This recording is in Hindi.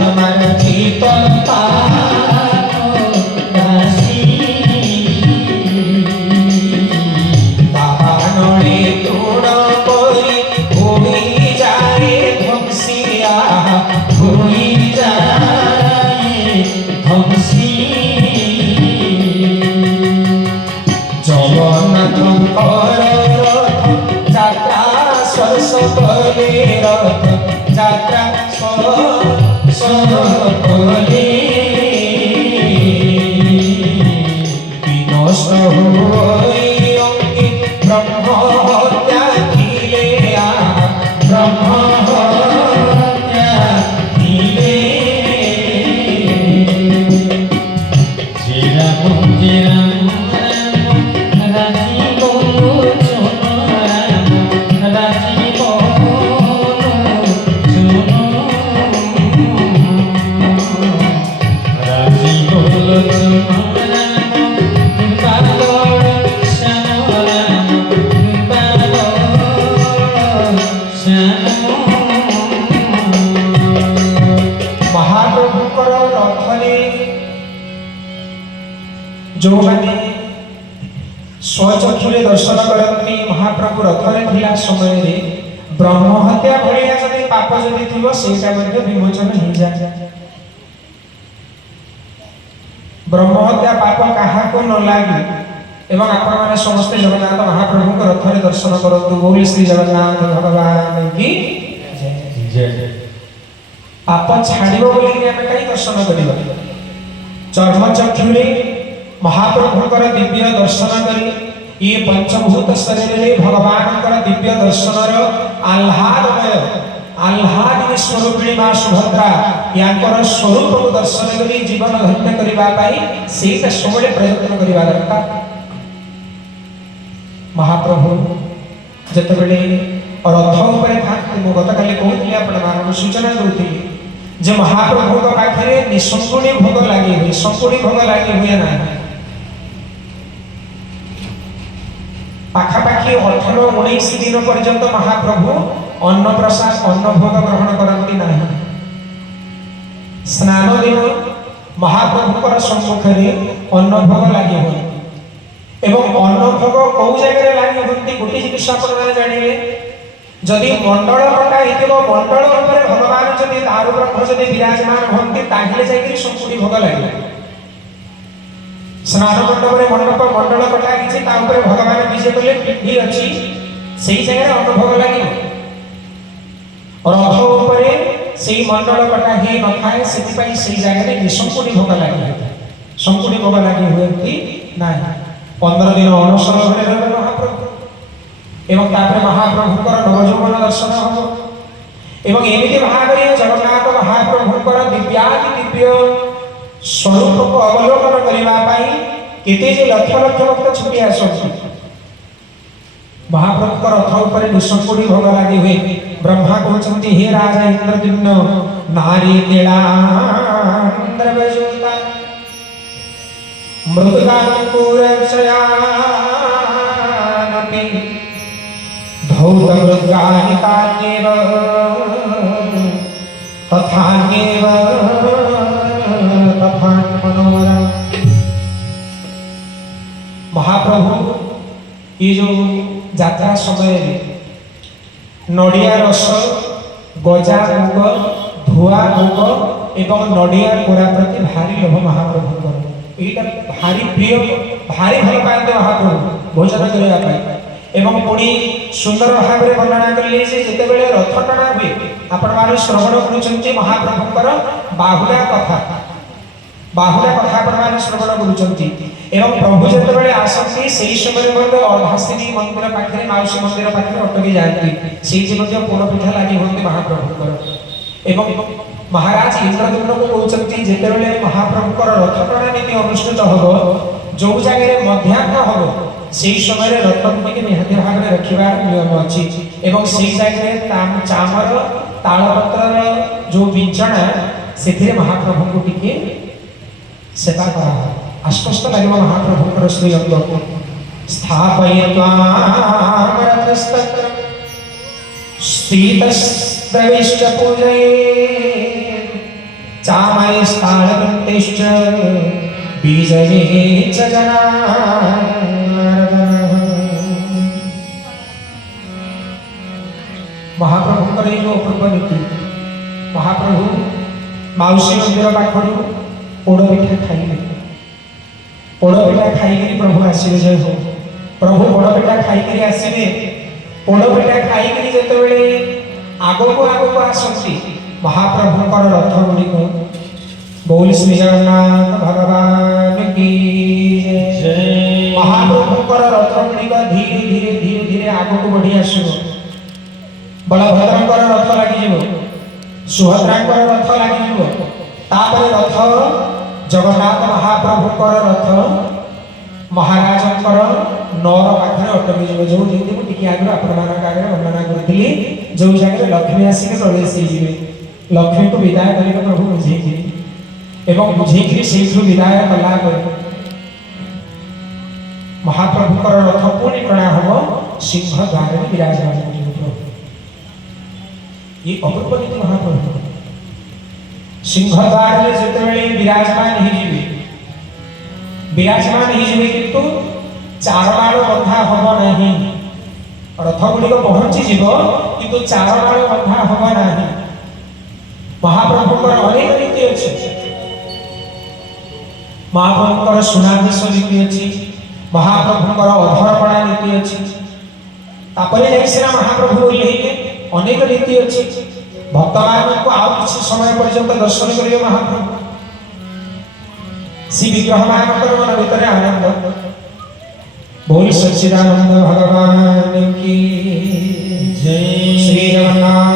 তোমার কীর্তন পানো দাসী তাহানলে তুণ করি হই যায় ধ্বংসিয়া হই যায় ধ্বংসী জগন্নাথঙ্কর রথ যাত্রা সরস কলে রথ যাত্রা সকলে বিনষ্ট হই অঙ্গে ব্রহ্ম হত্যা দিলে ব্রহ্ম হত্যা দিলে শ্রীরাম শ্রীরাম রাজীব রাজীব महाप्रभुଙ୍କର ରଥରେ ଯେଉଁମାନେ ସ୍ୱଚକ୍ଷୁରେ ଦର୍ଶନ କରନ୍ତି ମହାପ୍ରଭୁ ରଥରେ ଥିଲା ସମୟରେ ବ୍ରହ୍ମହତ୍ୟା ଭଳିଆ ଯଦି ପାପ ଯଦି ଥିବ ସେଇଟା ମଧ୍ୟ ବିମୋଚନ ହେଇଯାଏ। ବ୍ରହ୍ମହତ୍ୟା ପାପ କାହାକୁ ନ ଲାଗି ଏବଂ ଆପଣମାନେ ସମସ୍ତେ ଜଗନ୍ନାଥ ମହାପ୍ରଭୁଙ୍କ ରଥରେ ଦର୍ଶନ କରନ୍ତୁ। ବୋଲେ ଶ୍ରୀ ଜଗନ୍ନାଥ ଭଗବାନ କି ଜୟ। ପାପ ଛାଡ଼ିବ ବୋଲିକି ଆମେ କାହିଁ ଦର୍ଶନ କରିବା? ଚର୍ମଚକ୍ଷୁରେ ମହାପ୍ରଭୁଙ୍କର ଦିବ୍ୟ ଦର୍ଶନ କରି ଇଏ ପଞ୍ଚଭୂତ ଶରୀରରେ ଭଗବାନଙ୍କର ଦିବ୍ୟ ଦର୍ଶନର ଆହ୍ଲାଦମୟ ଆହ୍ଲାଦିନୀ ସ୍ୱରୂପିଣୀ ମା ସୁଭଦ୍ରା ୟାଙ୍କର ସ୍ୱରୂପକୁ ଦର୍ଶନ କରି ଜୀବନ ଧନ୍ୟ କରିବା ପାଇଁ ସେଇଟା ସବୁବେଳେ ପ୍ରୟତ୍ନ କରିବା ଦରକାର। ମହାପ୍ରଭୁ ଯେତେବେଳେ ରଥ ଉପରେ ଥାନ୍ତି, ମୁଁ ଗତକାଲି କହୁଥିଲି ଆପଣମାନଙ୍କୁ ସୂଚନା ଦେଉଥିଲି ଯେ ମହାପ୍ରଭୁଙ୍କ ପାଖରେ ନିଶଙ୍କୁଣି ଭୋଗ ଲାଗି ହୁଏ, ଶଙ୍କୁଣି ଭୋଗ ଲାଗି ହୁଏ ନାହିଁ। ପାଖାପାଖି 18-19 ଦିନ ପର୍ଯ୍ୟନ୍ତ ମହାପ୍ରଭୁ ଅନ୍ନପ୍ରସାଦ ଅନ୍ନଭୋଗ ଗ୍ରହଣ କରନ୍ତି ନାହିଁ। ସ୍ନାନ ଦିନ ମହାପ୍ରଭୁଙ୍କର ସମ୍ମୁଖରେ ଅନ୍ନଭୋଗ ଲାଗି ହୁଏ ଏବଂ ଅନ୍ନଭୋଗ କୋଉ ଜାଗାରେ ଲାଗି ହୁଅନ୍ତି ଗୋଟେ ଜିନିଷ ଆପଣମାନେ ଜାଣିବେ, ଯଦି ମଣ୍ଡଳ କଟା ହେଇଥିବ ମଣ୍ଡଳ ଉପରେ ଭଗବାନ ଯଦି ଦାରୁ ବ୍ରହ୍ମ ଯଦି ବିରାଜମାନ ହୁଅନ୍ତି ତାହେଲେ ଯାଇକରି ଶଙ୍କୁଣି ଭୋଗ ଲାଗିବ। ସ୍ନାନ ମଣ୍ଡପରେ ମଣ୍ଡଳ କଟା ହେଇଛି ତା ଉପରେ ଭଗବାନ ବିଜେ କଲେ ପିଠି ଅଛି ସେଇ ଜାଗାରେ ଅନ୍ନଭୋଗ ଲାଗିବ। ରଥ ଉପରେ ସେଇ ମଣ୍ଡଳ କଟା ହେଇ ନଥାଏ, ସେଥିପାଇଁ ସେଇ ଜାଗାରେ ନିଶଙ୍କୁଣି ଭୋଗ ଲାଗି ହୋଇଥାଏ। ଶଙ୍କୁଣି ଭୋଗ ଲାଗି ହୁଅନ୍ତି ନାହିଁ। 15 ଦିନ ଅଣସର ଘରେ ରହିବେ ମହାପ୍ରଭୁ ଏବଂ ତାପରେ ମହାପ୍ରଭୁଙ୍କର ନବଯୌବନ ଦର୍ଶନ ହେବ ଏବଂ ଏମିତି ଭାବରେ ଜଗନ୍ନାଥ ମହାପ୍ରଭୁଙ୍କର ଦିବ୍ୟାତି ଦିବ୍ୟ ସ୍ୱରୂପକୁ ଅବଲୋକନ କରିବା ପାଇଁ କେତେ ଯେ ଲକ୍ଷ ଲକ୍ଷ ଭକ୍ତ ଛୁଟି ଆସନ୍ତି। ମହାପ୍ରଭୁଙ୍କ ରଥ ଉପରେ ନିଶଙ୍କୁଣି ଭୋଗ ଲାଗି ହୁଏ। ବ୍ରହ୍ମା କହୁଛନ୍ତି, ହେ ରାଜା ଇନ୍ଦ୍ରଦ୍ୟୁମ୍ନ ନାରୀ କେଳାନ୍ଦ୍ରବଜୁତା ମୃଦଗାନକୁରକ୍ଷୟାନପି धौतमृगानि तान्येव तथान्येव तथान्मनोरम। महाप्रभु ये जो यात्रा समय नड़िया रस गजा मुग धुआ मुग एवं नड़िया कोरा प्रति भारी लोभ महाप्रभु यहाँ भारी प्रिय भारी भल पाते महाप्रभु भोजन करने एवं पुणी सुंदर भाव में वर्णना कले जितेबाला रथ टଣା हुए आपण माने श्रवण करुचंती महाप्रभुकर बाहुला कथा आपण माने श्रवण करुचंती एवं प्रभु जितेबाला आसती सेही समय अधास्थिनी मंदिर पाखे माउसी मंदिर पाखे अटकी जाती से पोड़ पिठा लगी होती महाप्रभुकर एवं महाराज इंद्रद्युम्न को कहते जितेबाला महाप्रभुकर रथ टଣା नीति अनुष्ठित हम जो जगह मध्याह्न हम से समय रथ को निहाती भाव में रखा नियम अच्छी एवं से जगह चामर तालपत्र जो विंचना से महाप्रभु को टिके सेवा करा आश्वस्त लगे महाप्रभुकर श्री अंग को स्थापयित्वा स्थितस्त्रविष्ट पूजये च विजये च जनार्दन। महाप्रभुଙ୍କର ଏଇ ଯେଉଁ ଅପୂର୍ବ ନୀତି, ମହାପ୍ରଭୁ ମାଉସୀ ମନ୍ଦିର ପାଖରୁ ପୋଡ଼ପିଠା ଖାଇଲେ। ପୋଡ଼ପିଠା ଖାଇକିରି ପ୍ରଭୁ ଆସିବେ। ଜୟ ହୋ। ପ୍ରଭୁ ପୋଡ଼ପିଠା ଖାଇକିରି ଆସିବେ। ପୋଡ଼ପିଠା ଖାଇକିରି ଯେତେବେଳେ ଆଗକୁ ଆଗକୁ ଆସନ୍ତି, ମହାପ୍ରଭୁଙ୍କର ରଥ ଗୁଡ଼ିକ ବୋଲ ଶ୍ରୀ ଜଗନ୍ନାଥ ଭଗବାନ କି ଜୟ। ମହାପ୍ରଭୁଙ୍କର ରଥ ଗୁଡ଼ିକ ଧୀରେ ଧୀରେ ଧୀରେ ଧୀରେ ଆଗକୁ ବଢ଼ି ଆସିବ। ବଳଭଦ୍ରଙ୍କର ରଥ ଲାଗିଯିବ, ସୁଭଦ୍ରାଙ୍କର ରଥ ଲାଗିଯିବ, ତାପରେ ରଥ ଜଗନ୍ନାଥ ମହାପ୍ରଭୁଙ୍କର ରଥ ମହାରାଜଙ୍କର ନଅର ପାଖରେ ଅଟକିଯିବ। ଯେଉଁ ଯେମିତି ମୁଁ ଟିକେ ଆଗରୁ ଆପଣମାନଙ୍କ ଆଗରେ ବର୍ଣ୍ଣନା କରିଥିଲି, ଯେଉଁ ଜାଗାରେ ଲକ୍ଷ୍ମୀ ଆସିକି ପ୍ରବେଶ ହେଇଯିବେ, ଲକ୍ଷ୍ମୀଙ୍କୁ ବିଦାୟ କରିବେ ପ୍ରଭୁ ବୁଝେଇକିରି, ଏବଂ ବୁଝେଇକିରି ସେଇଠୁ ବିଦାୟ କଲା ପରେ ମହାପ୍ରଭୁଙ୍କର ରଥ ପୁଣି ଟଣା ହେବ, ସିଂହ ଦ୍ୱାରରେ ବିରାଜମାନ କରିବ ପ୍ରଭୁ। ये अपूर्व नीति महाप्रभु सिंह द्वार जितेबाला विराजमान हो किंतु चारमाल बंधा हम ना, रथ गुड़िक पहुंची जीव किंतु चारमाल बंधा हम ना। महाप्रभुଙ୍କର अनेक नीति अच्छी, महाप्रभुଙ୍କର सुनादेश नीति अच्छी, महाप्रभुଙ୍କର अधरपणा नीति अच्छी, तापर जाइना महाप्रभु ओल्लैके अनेक नीति अच्छी। भक्त मान को आउ किसी समय पर्यंत दर्शन करेंगे महाप्रभु। श्री विग्रह मान मन भीतर आनंद। बोल सच्चिदानंद भगवान की जय। श्री जगन्नाथ